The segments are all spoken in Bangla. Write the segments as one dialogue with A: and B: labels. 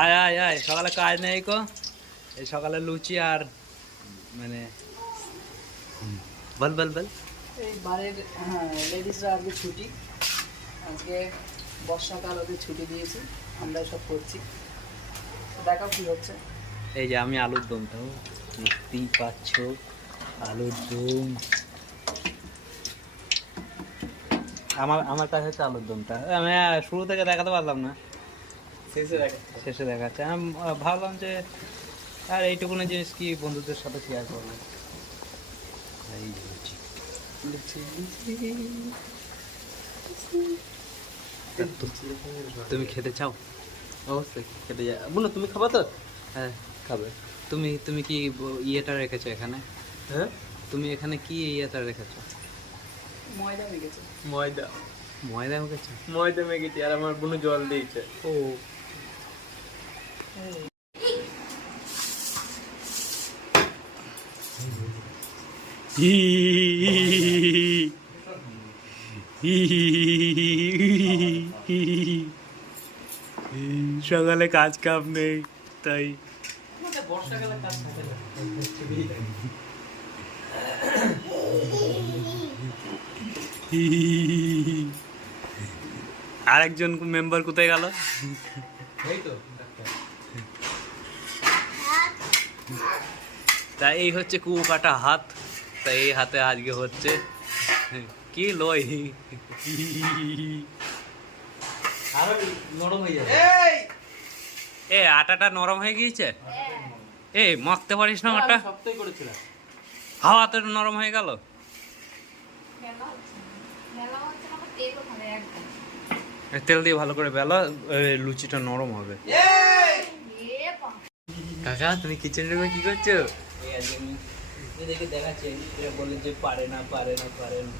A: আয় আয় আয় সকালে কাজ নেই কো। এই সকালে লুচি আর মানে বল বল বল।
B: এই বাড়ির হ্যাঁ লেডিসরা আজকে ছুটি। আজকে বর্ষাকাল ওদের ছুটি দিয়েছি। আমরা সব করছি। তো দেখাও কি হচ্ছে।
A: এই যে আমি আলুর দমটা ও, দেখতেই পাচ্ছ আলুর দম। আমার আমার কাছে হচ্ছে আলুর দমটা। আমি শুরু থেকে দেখাতে পারলাম না।
B: শেষে
A: দেখাচ্ছে। আমি ভাবলাম যে আর এইটুকুনি জিনিস কি বন্ধুদের সাথে শেয়ার করব? তুমি খেতে চাও? অবশ্যই খেতে যা বলো তুমি খাবা তো? হ্যাঁ খাবে। তুমি তুমি কি ইয়েটা রেখেছো এখানে?
C: হ্যাঁ?
A: তুমি এখানে কি ইয়েটা রেখেছো?
B: ময়দা মেখেছে।
C: ময়দা।
A: ময়দা রেখেছো
C: ময়দা মেখেছি আর আমার বোন জল দিয়েছে।
A: ও সকালে কাজ কাম নেই তাই। আরেকজন মেম্বার কোথায় গেল?
C: এই তো।
A: তাই এই হচ্ছে কুয়ো কাটা হাত তা এই হাতে আজকে হচ্ছে কি লই?
C: আরও নরম হয়ে যাবে।
A: এ আটাটা নরম হয়ে গিয়েছে? এ মাখতে পারিস না আটা
C: সপ্তাহে করেছিলাম।
A: হাওয়াতে নরম হয়ে গেল।
D: মেলা হচ্ছে মেলা হচ্ছে না তেল
A: দিয়ে ভালো করে বেলা লুচিটা নরম হবে।
B: এই!
A: কাকা তুমি কিচেন রুমে কি করছ?
B: এদেরকে দেখাচ্ছে এরা বলে যে পারে না পারে না পারে না।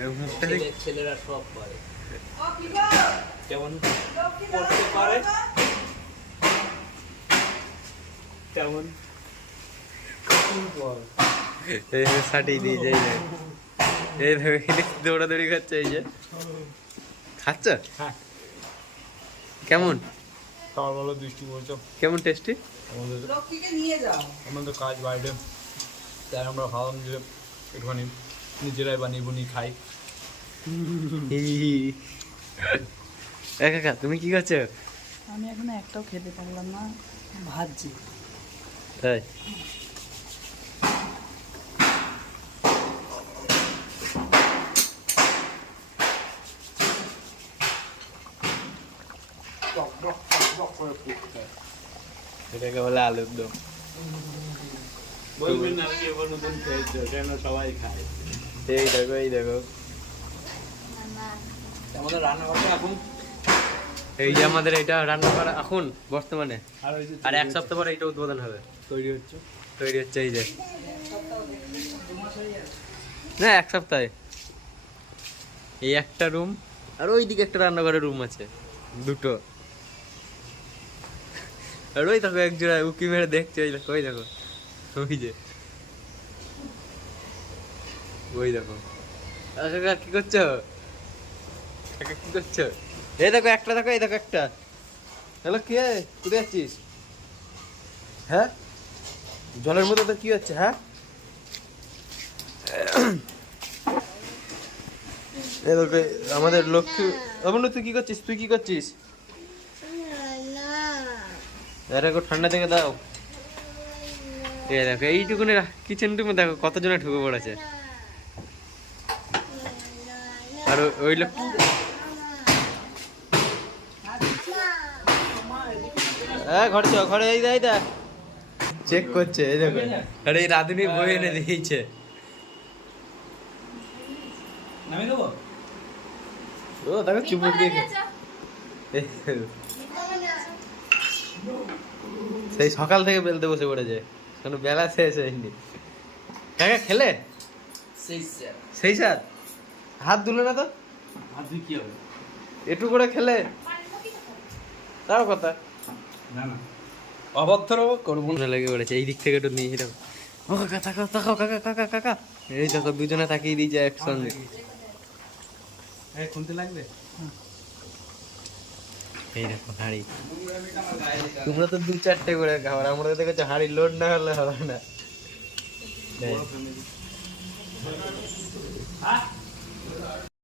A: এ, মুখটা দেখ-
B: ছেলে- ছেলেরা সব পারে।
A: কেমন?
B: করতে পারে?
A: কেমন? সাটিয়ে এই এই দৌড়াদৌড়ি খাচ্ছে এই যে। খাচ্ছ?
C: হ্যাঁ।
A: কেমন?
C: খাবার ভালো দৃষ্টি পড়ছে।
A: কেমন টেস্টি
C: আমাদের
B: নিয়ে যাও।
C: আমাদের কাজ বাইরে তাই আমরা ভাবলাম যে একটুখানি নিজেরাই বানিয়ে বুনিয়ে খাই।
A: এ কাকা তুমি কি করছ?
B: আমি এখন একটাও খেতে পারলাম না ভাজছি।
A: তাই? এটাকে বলে আলুর দম
C: বলবেন না কি নতুন খেয়েছো কেন সবাই খায়
A: এই দেখো এই দেখো
B: আমাদের রান্না করতে এখন
A: এই যে আমাদের এটা রান্না করা এখন, বর্তমানে।
C: আর
A: এক সপ্তাহ পরে এটা উদ্বোধন হবে।
C: তৈরি হচ্ছে
A: তৈরি হচ্ছে এই যে। না, এক সপ্তাহে। এই একটা রুম আর ওইদিকে একটা রান্নাঘরের রুম আছে, দুটো। আর ওই দেখো এক জোড়া উকি মেরে দেখছে, ওই দেখো ওই দেখো। ওই যে। ওই দেখো। কাকা, কি করছ? কাকা, কি করছ? এই দেখো একটা, দেখো, এই দেখো একটা। হ্যালো, কে? কোথায় যাচ্ছিস হ্যাঁ? জলের মধ্যে তো কি হচ্ছে হ্যাঁ? আমাদের লক্ষ্মী অমন, তুই কি করছিস? তুই কি করছিস? আরে গো ঠান্ডা থেকে দাও। এই দেখো এইটুকুনি কিচেন রুমে দেখো কতজনে ঢুকে পড়েছে। আর ওই- লোক হ্যাঁ ঘরে চ ঘরে এই দা এই দা চেক করছে এই দেখো। আরে এই রাধুনি বই এনে দিয়েছে। ও দেখো চুমুক দিয়ে সেই সকাল থেকে বেলতে বসে পড়েছে। কোনো বেলা শেষ হয়নি। কাকা খেলে?
B: সেই স্যার।
A: হাত ধুলে না তো?
C: আর তুই কি হবে?
A: একটু করে খেলে। তার কথা।
C: না না। অভদ্র করব
A: মনে লেগে পড়েছে এই দিক থেকে একটু নিয়ে যাও। ও কাকা তাকাও তাকাও কাকা কাকা কাকা। এই দেখো দুজনে তাকিয়ে দিয়ে যায় একসঙ্গে
C: খুনতে লাগবে?
A: এই দেখো হাড়ি তোমরা তো দু চারটে করে খাবার আমরা দেখেছ হাড়ি লোড না হলে হবে না।